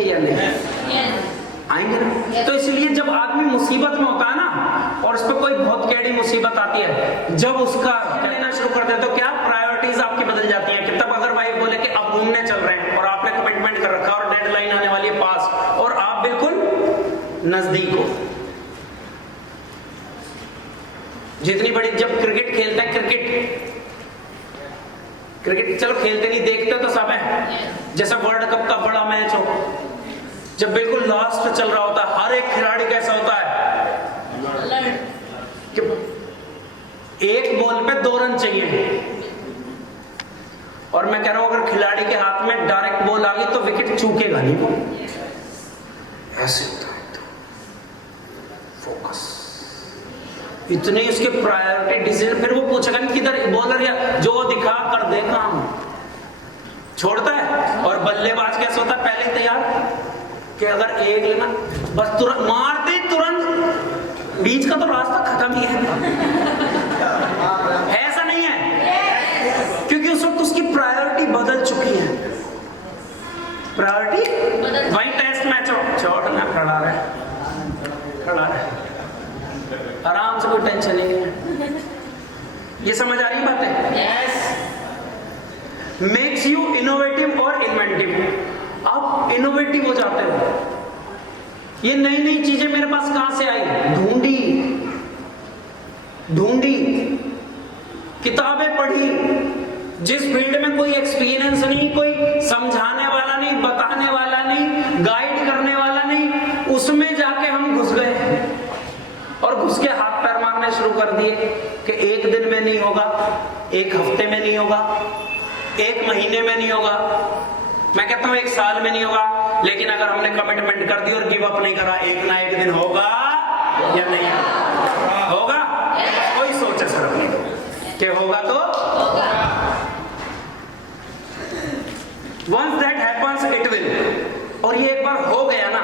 आएंगे या नहीं? आएंगे ना। तो इसलिए जब आदमी मुसीबत में होता है ना, और उस पर कोई बहुत कैडी मुसीबत आती है, जब उसका लेना शुरू कर दे तो क्या प्रायोरिटीज आपकी बदल जाती है। कि तब अगर वाइफ बोले कि अब घूमने चल रहे हैं और आपने कमिटमेंट कर रखा और डेडलाइन आने वाली है पास, और आप बिल्कुल नजदीक हो। जितनी बड़ी, जब क्रिकेट खेलते हैं, क्रिकेट चलो खेलते नहीं, देखते तो सब है, जैसे वर्ल्ड कप का बड़ा मैच हो, जब बिल्कुल लास्ट चल रहा होता है, हर एक खिलाड़ी कैसा होता है कि एक बॉल पे 2 रन चाहिए, और मैं कह रहा हूं अगर खिलाड़ी के हाथ में डायरेक्ट बॉल आ गई तो विकेट चूकेगा नहीं वो, ऐसे होता है। तो फोकस इतने उसके प्रायोरिटी डिसीजन, फिर वो पूछेगा नहीं किधर बॉलर या जो दिखा कर दे काम, छोड़ता है। और बल्लेबाज कैसे होता है, पहले तैयार कि अगर एक लेना बस तुरंत मारते तुरंत, बीच का तो रास्ता खत्म ही है। ऐसा नहीं है, क्योंकि उस वक्त उसकी प्रायोरिटी बदल चुकी है। प्रायोरिटी वही टेस्ट मैच हो, छोड़ना खड़ा रहे, आराम से, कोई टेंशन नहीं है। ये समझ आ रही बात है? मेक्स यू इनोवेटिव और इन्वेंटिव। आप इनोवेटिव हो जाते हो। ये नई नई चीजें मेरे पास कहां से आई, ढूंढी, किताबें पढ़ी, जिस फील्ड में कोई एक्सपीरियंस नहीं, कोई समझाने वाला नहीं, बताने वाला नहीं, गाइड करने वाला नहीं, उसमें जाके हम घुस गए और घुस के हाथ पैर मारने शुरू कर दिए कि एक दिन में नहीं होगा, एक हफ्ते में नहीं होगा, एक महीने में नहीं होगा, मैं कहता हूं 1 साल में नहीं होगा। लेकिन अगर हमने कमिटमेंट कर दी और गिव अप नहीं करा, एक ना एक दिन होगा या नहीं होगा? कोई सोचे सर अपनी कि होगा तो होगा। Once that happens it will, और ये एक बार हो गया ना,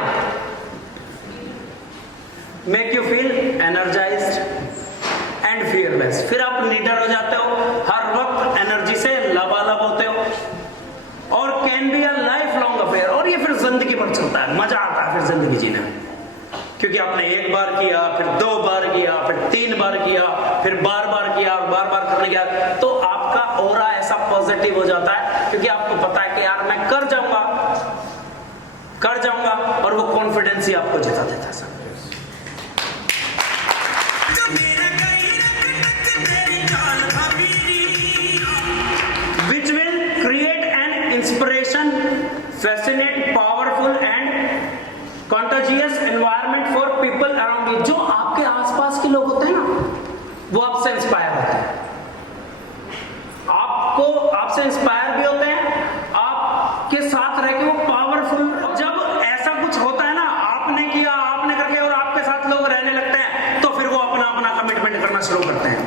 make you feel energized and fearless। फिर आप लीडर हो जाते हो, हर वक्त एनर्जी से लबालब होते हो, और can be a life long affair. और ये फिर जिंदगी भर चलता है, मजा आता है फिर जिंदगी जीने में, क्योंकि आपने 1 बार किया, फिर 2 बार किया, फिर 3 बार किया, फिर बार बार किया, और बार बार करने गया, तो आपका ऑरा ऐसा पॉजिटिव हो जाता है, क्योंकि आपको पता है कि यार मैं कर जाऊंगा, और वो कॉन्फिडेंस ही आपको जिता देता है सब। Which will create an inspiration, fascinate, powerful and contagious environment for people around you। जो आपके आसपास के लोग होते हैं ना, वो आपसे इंस्पायर होते हैं, आपसे इंस्पायर भी होते हैं, आपके साथ रह के वो पावरफुल। जब ऐसा कुछ होता है ना, आपने किया, आपने करके, और आपके साथ लोग रहने लगते हैं, तो फिर वो अपना कमिटमेंट करना शुरू करते हैं।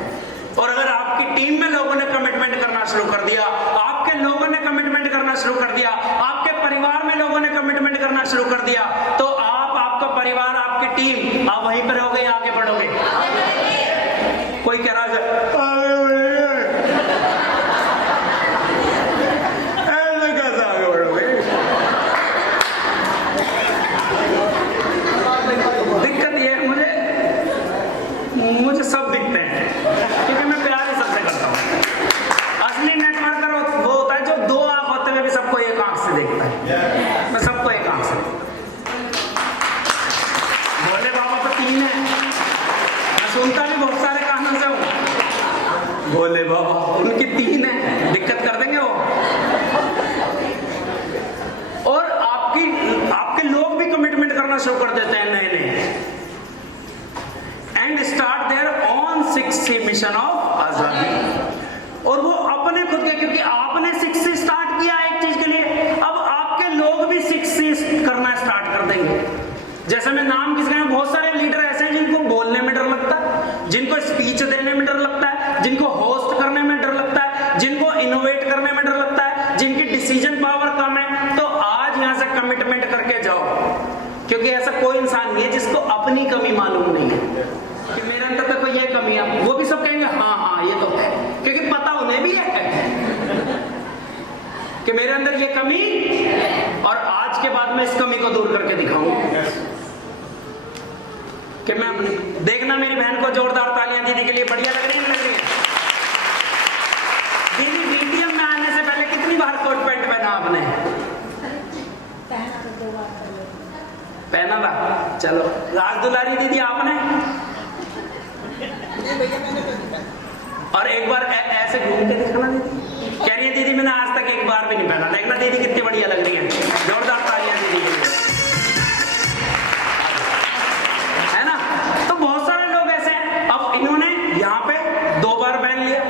और अगर आपकी टीम में लोगों ने कमिटमेंट करना शुरू कर दिया, आपके लोगों ने कमिटमेंट करना शुरू कर दिया, आपके परिवार में लोगों ने कमिटमेंट करना शुरू कर दिया, तो आपका परिवार, आपकी टीम, आप वहीं पर रहोगे या आगे बढ़ोगे? कोई कह रहा है कैसे आगे बढ़ोगे? दिक्कत ये है, मुझे सब दिखते हैं, क्योंकि मैं प्यार ही सबसे करता हूँ। असली नेटवर्कर वो होता है जो 2 आंख होते हुए भी सबको एक आंख से देखता है। मैं सबको एक आंख से, भोले बाबा तो 3 है, मैं सुनता भी बहुत सारे कानों से हूँ, भोले बाबा उनकी 3 है, दिक्कत कर देंगे वो। और आपके लोग भी कमिटमेंट करना शुरू कर देते हैं नए, and start there on 6C mission of आजादी। और वो अपने खुद के, क्योंकि आपने 6C स्टार्ट किया एक चीज के लिए, अब आपके लोग भी 6C करना स्टार्ट कर देंगे। जैसे मैं नाम किसका है, बहुत सारे लीडर ऐसे हैं जिनको बोलने में डर लगता है, जिनको स्पीच देने में डर लगता है, जिनको होस्ट करने में डर लगता है, जिनको इनोवेट करने में डर लगता है, जिनकी डिसीजन पावर कम है। तो आज यहां से कमिटमेंट करके जाओ, क्योंकि ऐसा कोई इंसान नहीं है जिसको अपनी कमी मालूम नहीं है कि मेरे अंदर तो कोई ये कमी है। वो भी सब कहेंगे हाँ ये तो है, क्योंकि पता उन्हें भी है कि मेरे अंदर ये कमी। और आज आज के बाद मैं इस कमी को दूर करके दिखाऊंगा कि मैं देखना मेरी बहन को जोरदार तालियां दीदी के लिए बढ़िया लग रही है, लग रही है। दीदी बीटीएम में आने से पहले कितनी बार कोट पैंट पहना आपने? पहना था। चलो राज दुलारी दीदी आपने? और एक बार ऐसे घूम के दिखाना दीदी। कह रही है दीदी मैंने आज तक एक बार भी नहीं पहना। देखना दीदी कितनी बढ़िया लग रही है, जोरदार तालियां दीदी के लिए, है ना। तो बहुत सारे लोग ऐसे हैं, अब इन्होंने यहाँ पे 2 बार पहन लिया,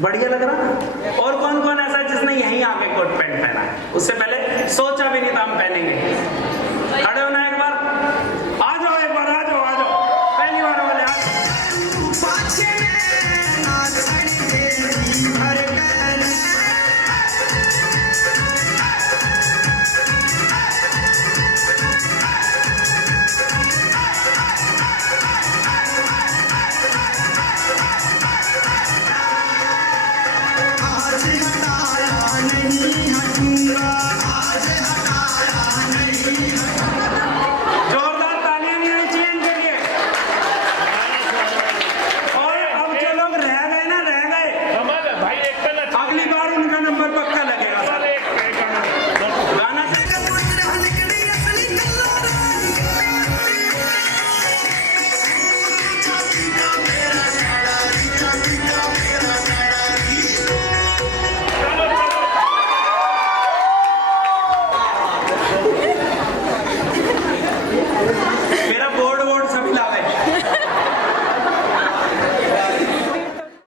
बढ़िया लग रहा है। और कौन कौन ऐसा है जिसने यहीं आके कोट पैंट पहना है, उससे पहले सोचा भी नहीं था हम पहनेंगे।